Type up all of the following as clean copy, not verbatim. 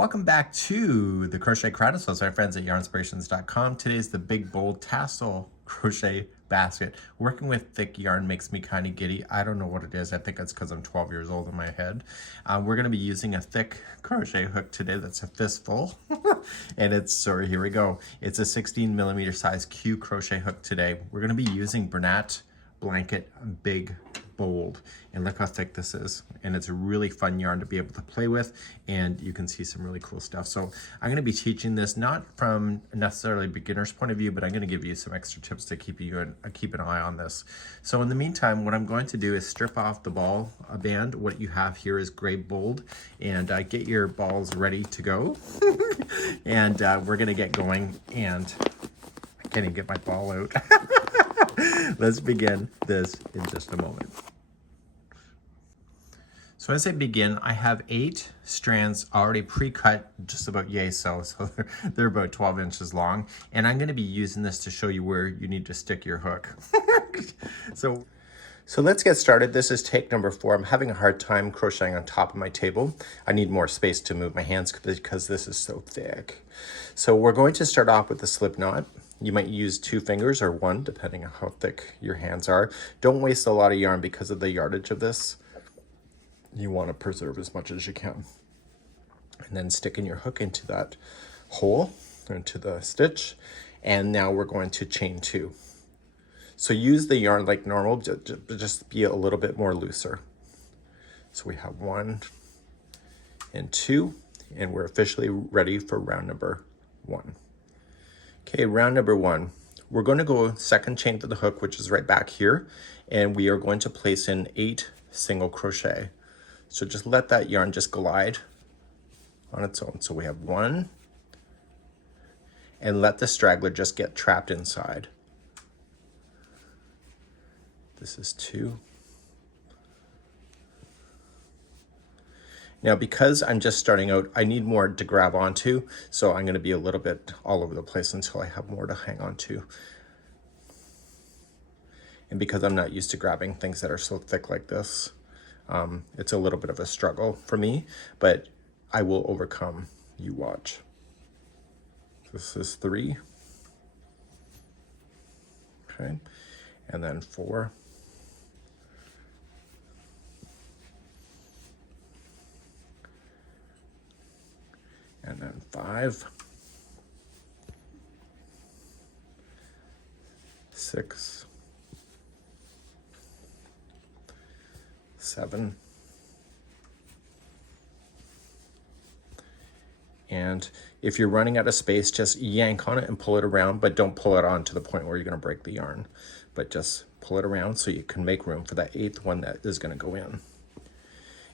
Welcome back to the Crochet Crowd. So my friends at Yarnspirations.com. Today's the Big Bold Tassel crochet basket. Working with thick yarn makes me kind of giddy. I don't know what it is. I think it's because I'm 12 years old in my head. We're going to be using a thick crochet hook today that's a fistful. And here we go. It's a 16mm size Q crochet hook today. We're going to be using Bernat Blanket Big Bold, and look how thick this is, and it's a really fun yarn to be able to play with, and you can see some really cool stuff. So I'm going to be teaching this not from necessarily a beginner's point of view, but I'm going to give you some extra tips to keep an eye on this. So in the meantime, what I'm going to do is strip off the ball band. What you have here is gray bold, and get your balls ready to go. And we're going to get going, and I can't even get my ball out. Let's begin this in just a moment. So as I begin, I have 8 strands already pre-cut, just about yay so they're about 12 inches long, and I'm going to be using this to show you where you need to stick your hook. So let's get started. This is take number 4. I'm having a hard time crocheting on top of my table. I need more space to move my hands because this is so thick. So we're going to start off with the slip knot. You might use 2 fingers or 1, depending on how thick your hands are. Don't waste a lot of yarn because of the yardage of this. You want to preserve as much as you can. And then sticking your hook into that hole, into the stitch. And now we're going to chain 2. So use the yarn like normal, just be a little bit more looser. So we have 1 and 2, and we're officially ready for round number 1. Okay, round number 1. We're going to go second chain to the hook, which is right back here, and we are going to place in 8 single crochet. So just let that yarn just glide on its own. So we have 1, and let the straggler just get trapped inside. This is 2. Now, because I'm just starting out, I need more to grab onto, so I'm going to be a little bit all over the place until I have more to hang on to. And because I'm not used to grabbing things that are so thick like this, it's a little bit of a struggle for me, but I will overcome. You watch. This is 3. Okay, and then 4. And then 5, 6, 7, and if you're running out of space, just yank on it and pull it around, but don't pull it on to the point where you're going to break the yarn, but just pull it around so you can make room for that 8th one that is going to go in.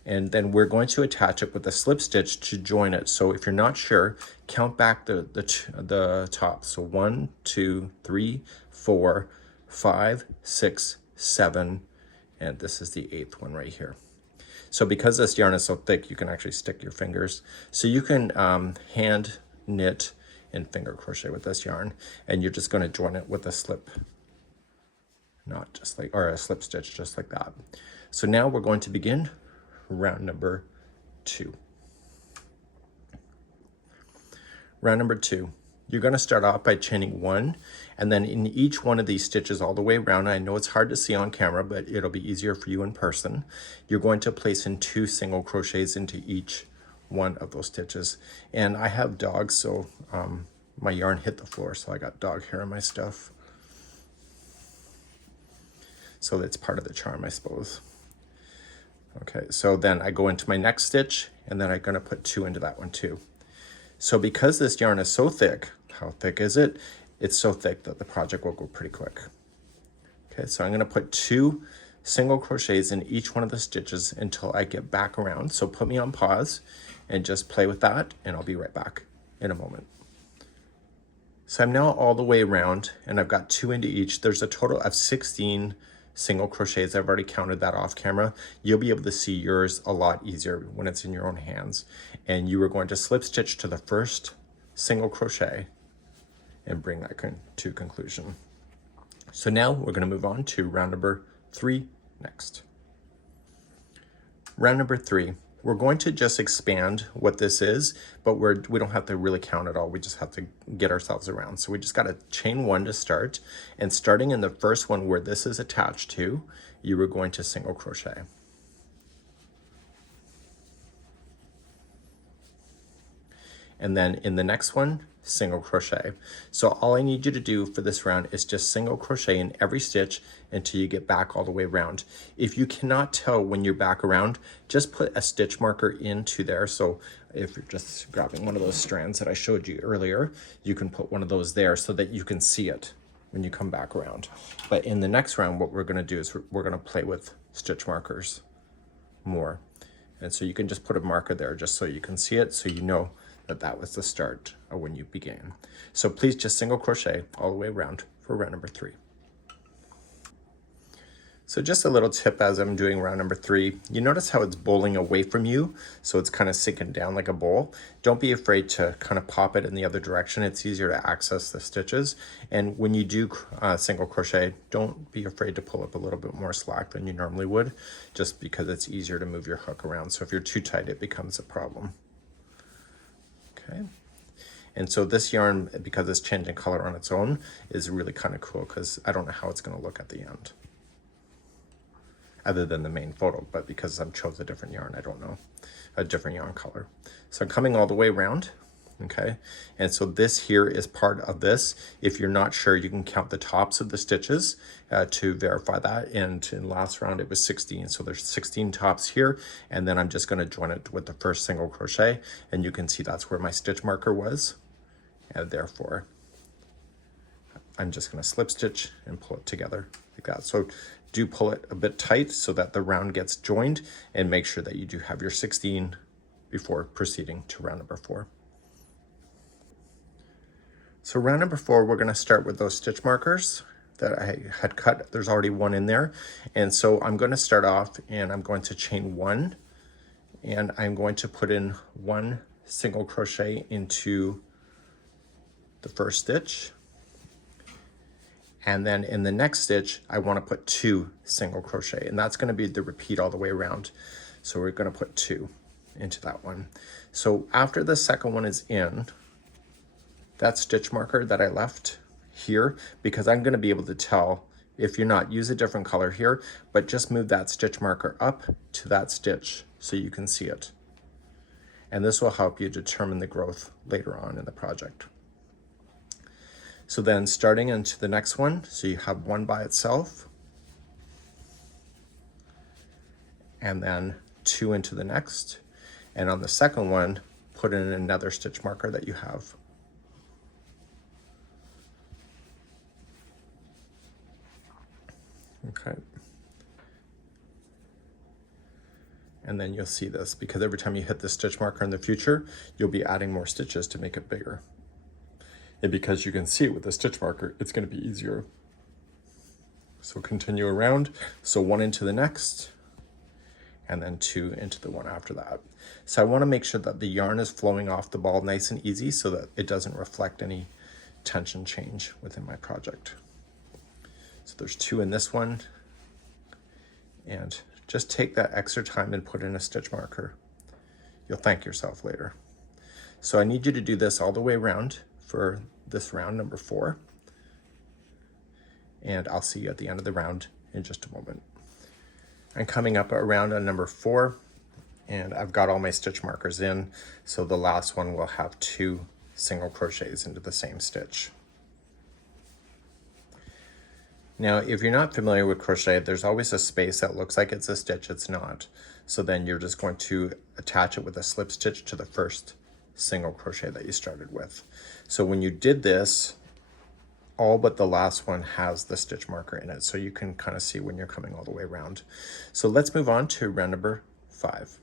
And then we're going to attach it with a slip stitch to join it. So if you're not sure, count back the top. So 1, 2, 3, 4, 5, 6, 7, and this is the 8th one right here. So because this yarn is so thick, you can actually stick your fingers. So you can hand knit and finger crochet with this yarn, and you're just going to join it with a slip knot, just like, or a slip stitch, just like that. So now we're going to begin round number 2. Round number 2, you're going to start off by chaining 1, and then in each one of these stitches all the way around, I know it's hard to see on camera, but it'll be easier for you in person, you're going to place in 2 single crochets into each one of those stitches. And I have dogs, so my yarn hit the floor, so I got dog hair on my stuff. So that's part of the charm, I suppose. Okay, so then I go into my next stitch, and then I'm going to put 2 into that one too. So because this yarn is so thick, how thick is it? It's so thick that the project will go pretty quick. Okay, so I'm going to put 2 single crochets in each one of the stitches until I get back around. So put me on pause and just play with that, and I'll be right back in a moment. So I'm now all the way around, and I've got 2 into each. There's a total of 16 single crochets. I've already counted that off camera. You'll be able to see yours a lot easier when it's in your own hands. And you are going to slip stitch to the first single crochet and bring that to conclusion. So now we're going to move on to round number 3 next. Round number 3, we're going to just expand what this is, but we don't have to really count it all. We just have to get ourselves around. So we just got to chain 1 to start, and starting in the first one where this is attached to, you were going to single crochet. And then in the next one, single crochet. So all I need you to do for this round is just single crochet in every stitch until you get back all the way around. If you cannot tell when you're back around, just put a stitch marker into there. So if you're just grabbing one of those strands that I showed you earlier, you can put one of those there so that you can see it when you come back around. But in the next round, what we're going to do is we're going to play with stitch markers more. And so you can just put a marker there just so you can see it, so you know that that was the start of when you began. So please just single crochet all the way around for round number 3. So just a little tip as I'm doing round number 3, you notice how it's bowling away from you, so it's kind of sinking down like a bowl. Don't be afraid to kind of pop it in the other direction. It's easier to access the stitches. And when you do single crochet, don't be afraid to pull up a little bit more slack than you normally would, just because it's easier to move your hook around. So if you're too tight, it becomes a problem. Okay. And so this yarn, because it's changing color on its own, is really kind of cool, because I don't know how it's going to look at the end, other than the main photo, but because I've chose a different yarn, I don't know, a different yarn color. So I'm coming all the way around, okay? And so this here is part of this. If you're not sure, you can count the tops of the stitches to verify that. And in last round, it was 16. So there's 16 tops here. And then I'm just gonna join it with the first single crochet. And you can see that's where my stitch marker was. And therefore, I'm just gonna slip stitch and pull it together like that. So do pull it a bit tight so that the round gets joined, and make sure that you do have your 16 before proceeding to round number 4. So round number 4, we're going to start with those stitch markers that I had cut. There's already one in there. And so I'm going to start off and I'm going to chain 1, and I'm going to put in 1 single crochet into the first stitch. And then in the next stitch, I want to put 2 single crochet, and that's going to be the repeat all the way around. So we're going to put 2 into that one. So after the second one is in, that stitch marker that I left here, because I'm going to be able to tell, if you're not, use a different color here, but just move that stitch marker up to that stitch so you can see it. And this will help you determine the growth later on in the project. So then starting into the next one, so you have 1 by itself, and then 2 into the next, and on the second one, put in another stitch marker that you have. Okay. And then you'll see this, because every time you hit the stitch marker in the future, you'll be adding more stitches to make it bigger. And because you can see it with the stitch marker, it's going to be easier. So continue around. So 1 into the next, and then 2 into the one after that. So I want to make sure that the yarn is flowing off the ball nice and easy so that it doesn't reflect any tension change within my project. So there's 2 in this one, and just take that extra time and put in a stitch marker. You'll thank yourself later. So I need you to do this all the way around for this round number 4. And I'll see you at the end of the round in just a moment. I'm coming up around on number 4, and I've got all my stitch markers in. So the last one will have 2 single crochets into the same stitch. Now, if you're not familiar with crochet, there's always a space that looks like it's a stitch, it's not. So then you're just going to attach it with a slip stitch to the first single crochet that you started with. So when you did this, all but the last one has the stitch marker in it, so you can kind of see when you're coming all the way around. So let's move on to round number 5.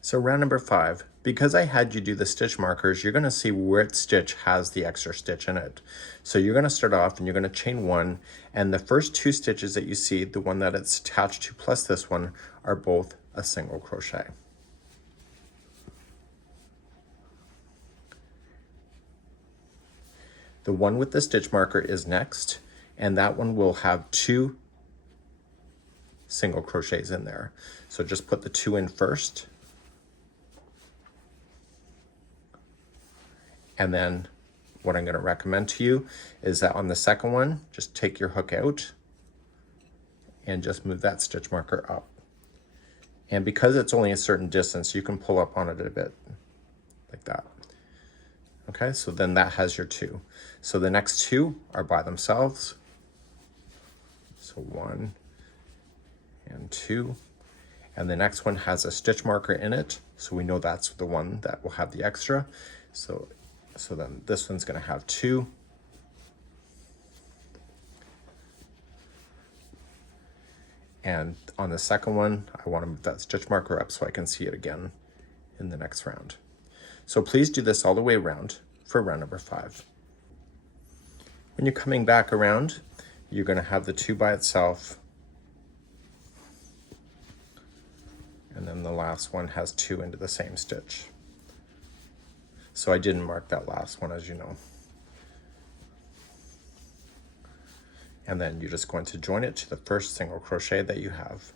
So round number 5, because I had you do the stitch markers, you're going to see which stitch has the extra stitch in it. So you're going to start off and you're going to chain 1, and the first 2 stitches that you see, the one that it's attached to plus this one, are both a single crochet. The one with the stitch marker is next, and that one will have 2 single crochets in there. So just put the 2 in first. And then what I'm going to recommend to you is that on the second one, just take your hook out and just move that stitch marker up. And because it's only a certain distance, you can pull up on it a bit like that. Okay, so then that has your 2. So the next 2 are by themselves. So 1 and 2. And the next one has a stitch marker in it. So we know that's the one that will have the extra. So then this one's going to have 2. And on the second one, I want to move that stitch marker up so I can see it again in the next round. So please do this all the way around for round number 5. When you're coming back around, you're going to have the 2 by itself. And then the last one has 2 into the same stitch. So I didn't mark that last one, as you know. And then you're just going to join it to the first single crochet that you have.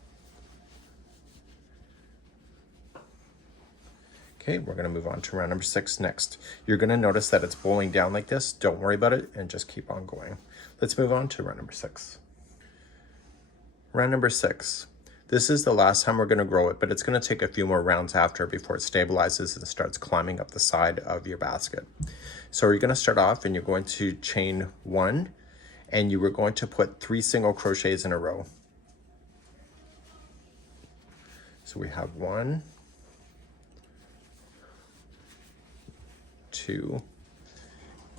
Okay, we're going to move on to round number 6 next. You're going to notice that it's bowling down like this. Don't worry about it and just keep on going. Let's move on to round number 6. Round number 6. This is the last time we're going to grow it, but it's going to take a few more rounds after before it stabilizes and starts climbing up the side of your basket. So you're going to start off and you're going to chain 1, and you were going to put 3 single crochets in a row. So we have 1, 2,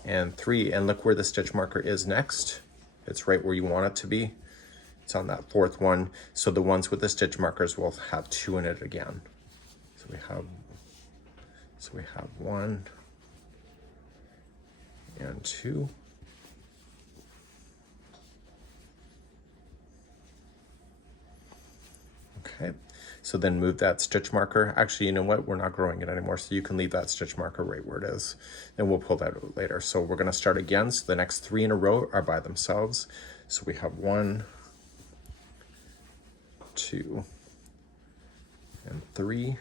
and 3. And look where the stitch marker is next. It's right where you want it to be. It's on that 4th one. So the ones with the stitch markers will have 2 in it again. So we have 1 and 2. Okay, so then move that stitch marker. Actually, you know what? We're not growing it anymore, so you can leave that stitch marker right where it is. Then we'll pull that out later. So we're going to start again. So the next 3 in a row are by themselves. So we have 1, 2, and 3.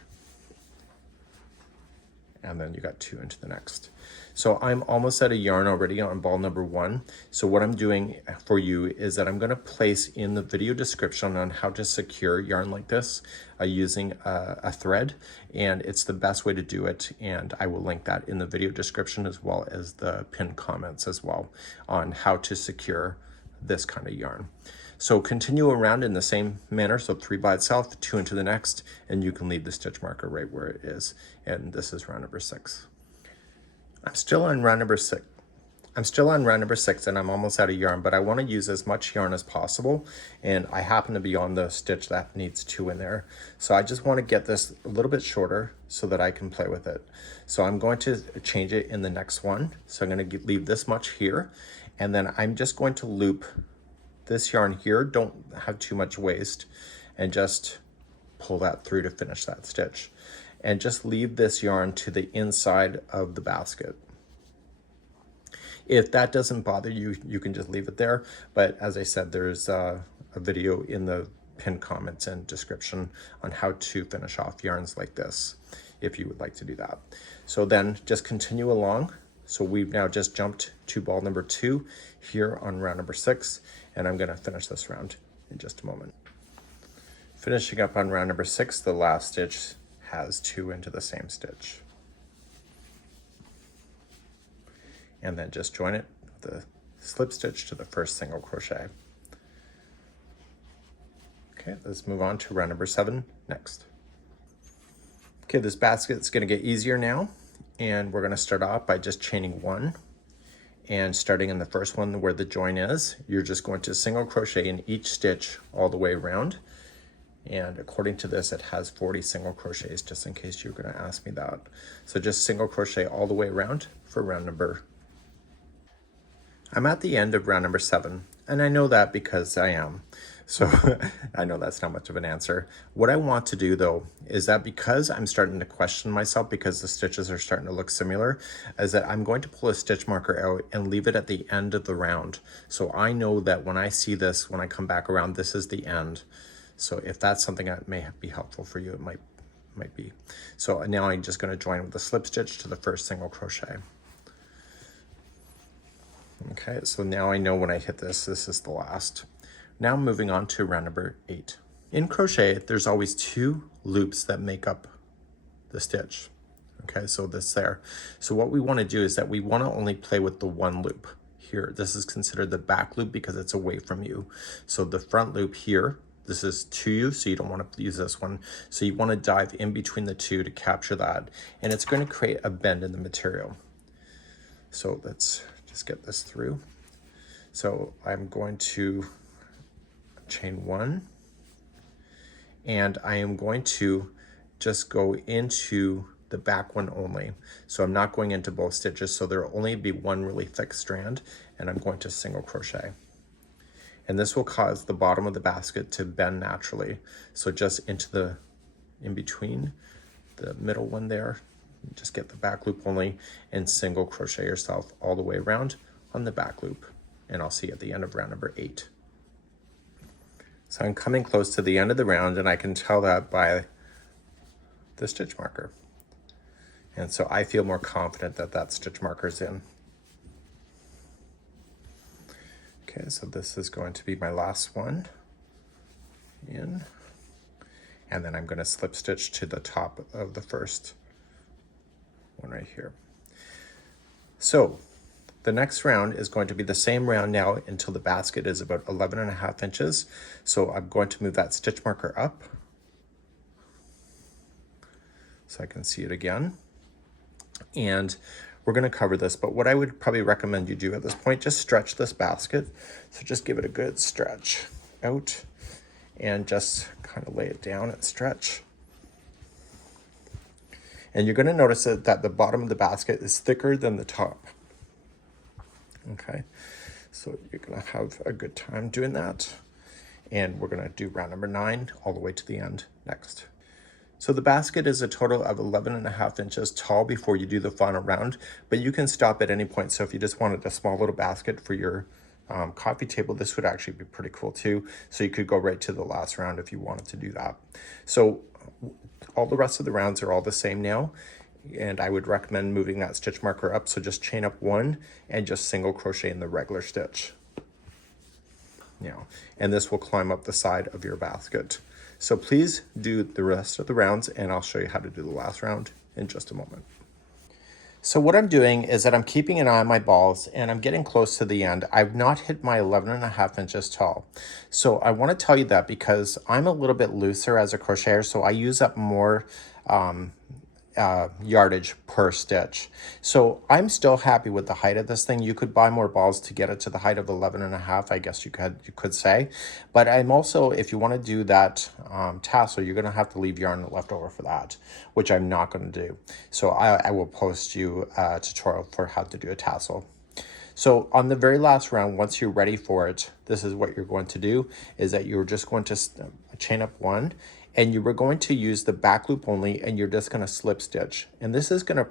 And then you got 2 into the next. So I'm almost out of yarn already on ball number 1. So what I'm doing for you is that I'm going to place in the video description on how to secure yarn like this using a thread, and it's the best way to do it, and I will link that in the video description as well as the pinned comments as well on how to secure this kind of yarn. So continue around in the same manner. So 3 by itself, 2 into the next, and you can leave the stitch marker right where it is. And this is round number 6. I'm still on round number 6. And I'm almost out of yarn, but I want to use as much yarn as possible. And I happen to be on the stitch that needs 2 in there. So I just want to get this a little bit shorter so that I can play with it. So I'm going to change it in the next one. So I'm going to leave this much here. And then I'm just going to loop this yarn here. Don't have too much waste, and just pull that through to finish that stitch, and just leave this yarn to the inside of the basket. If that doesn't bother you, you can just leave it there, but as I said, there's a video in the pinned comments and description on how to finish off yarns like this if you would like to do that. So then just continue along. So we've now just jumped to ball number 2 here on round number 6, and I'm going to finish this round in just a moment. Finishing up on round number 6, the last stitch has 2 into the same stitch. And then just join it with the slip stitch to the first single crochet. Okay, let's move on to round number 7 next. Okay, this basket's going to get easier now. And we're going to start off by just chaining 1, and starting in the first one where the join is, you're just going to single crochet in each stitch all the way around. And according to this, it has 40 single crochets, just in case you're going to ask me that. So just single crochet all the way around for round number. I'm at the end of round number 7, and I know that because I am. So I know that's not much of an answer. What I want to do though, is that because I'm starting to question myself because the stitches are starting to look similar, is that I'm going to pull a stitch marker out and leave it at the end of the round. So I know that when I see this, when I come back around, this is the end. So if that's something that may be helpful for you, it might be. So now I'm just going to join with a slip stitch to the first single crochet. Okay, so now I know when I hit this is the last. Now moving on to round number 8. In crochet, there's always 2 loops that make up the stitch. Okay, so this there. So what we want to do is that we want to only play with the 1 loop here. This is considered the back loop because it's away from you. So the front loop here, this is to you, so you don't want to use this one. So you want to dive in between the 2 to capture that. And it's going to create a bend in the material. So let's just get this through. So I'm going to chain 1, and I am going to just go into the back one only. So I'm not going into both stitches, so there'll only be 1 really thick strand, and I'm going to single crochet. And this will cause the bottom of the basket to bend naturally. So just in between the middle one there, just get the back loop only and single crochet yourself all the way around on the back loop. And I'll see you at the end of round number 8. So I'm coming close to the end of the round, and I can tell that by the stitch marker. And so I feel more confident that that stitch marker is in. Okay, so this is going to be my last one in, and then I'm going to slip stitch to the top of the first one right here. So the next round is going to be the same round now until the basket is about 11.5 inches. So I'm going to move that stitch marker up so I can see it again. And we're going to cover this, but what I would probably recommend you do at this point, just stretch this basket. So just give it a good stretch out and just kind of lay it down and stretch. And you're going to notice that the bottom of the basket is thicker than the top. Okay, so you're going to have a good time doing that. And we're going to do round number 9 all the way to the end next. So the basket is a total of 11.5 inches tall before you do the final round, but you can stop at any point. So if you just wanted a small little basket for your coffee table, this would actually be pretty cool too. So you could go right to the last round if you wanted to do that. So all the rest of the rounds are all the same now, and I would recommend moving that stitch marker up. So just chain up 1 and just single crochet in the regular stitch. Now, and this will climb up the side of your basket. So please do the rest of the rounds, and I'll show you how to do the last round in just a moment. So what I'm doing is that I'm keeping an eye on my balls, and I'm getting close to the end. I've not hit my 11.5 inches tall. So I want to tell you that because I'm a little bit looser as a crocheter, so I use up more yardage per stitch. So I'm still happy with the height of this thing. You could buy more balls to get it to the height of 11.5, I guess you could say. But I'm also, if you want to do that tassel, you're going to have to leave yarn left over for that, which I'm not going to do. So I will post you a tutorial for how to do a tassel. So on the very last round, once you're ready for it, this is what you're going to do, is that you're just going to chain up 1, and you were going to use the back loop only, and you're just going to slip stitch. And this is going to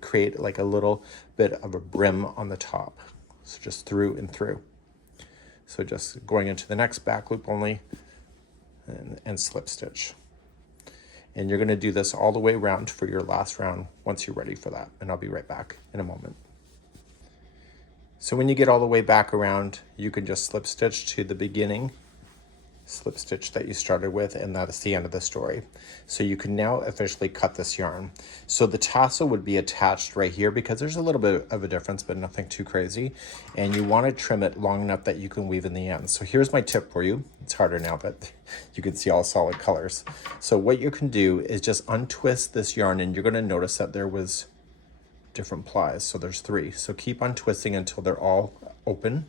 create like a little bit of a brim on the top. So just through and through. So just going into the next back loop only and slip stitch. And you're going to do this all the way around for your last round once you're ready for that. And I'll be right back in a moment. So when you get all the way back around, you can just slip stitch to the beginning slip stitch that you started with, and that is the end of the story. So you can now officially cut this yarn. So the tassel would be attached right here because there's a little bit of a difference, but nothing too crazy. And you want to trim it long enough that you can weave in the end. So here's my tip for you. It's harder now, but you can see all solid colors. So what you can do is just untwist this yarn, and you're going to notice that there was different plies. So there's 3. So keep on twisting until they're all open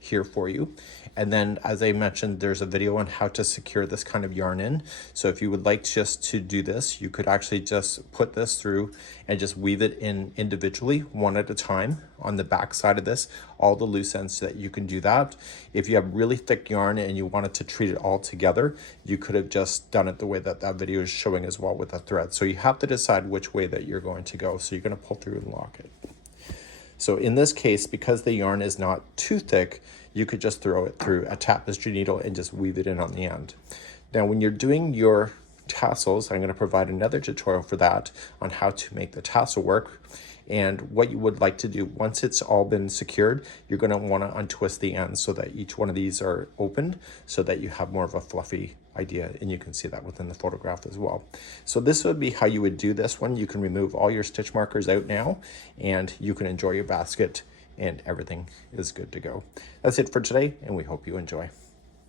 here for you. And then, as I mentioned, there's a video on how to secure this kind of yarn in. So if you would like just to do this, you could actually just put this through and just weave it in individually, one at a time on the back side of this, all the loose ends, so that you can do that. If you have really thick yarn and you wanted to treat it all together, you could have just done it the way that that video is showing as well with a thread. So you have to decide which way that you're going to go. So you're going to pull through and lock it. So in this case, because the yarn is not too thick, you could just throw it through a tapestry needle and just weave it in on the end. Now, when you're doing your tassels, I'm going to provide another tutorial for that on how to make the tassel work. And what you would like to do once it's all been secured, you're going to want to untwist the ends so that each one of these are opened so that you have more of a fluffy idea, and you can see that within the photograph as well. So this would be how you would do this one. You can remove all your stitch markers out now, and you can enjoy your basket, and everything is good to go. That's it for today, and we hope you enjoy.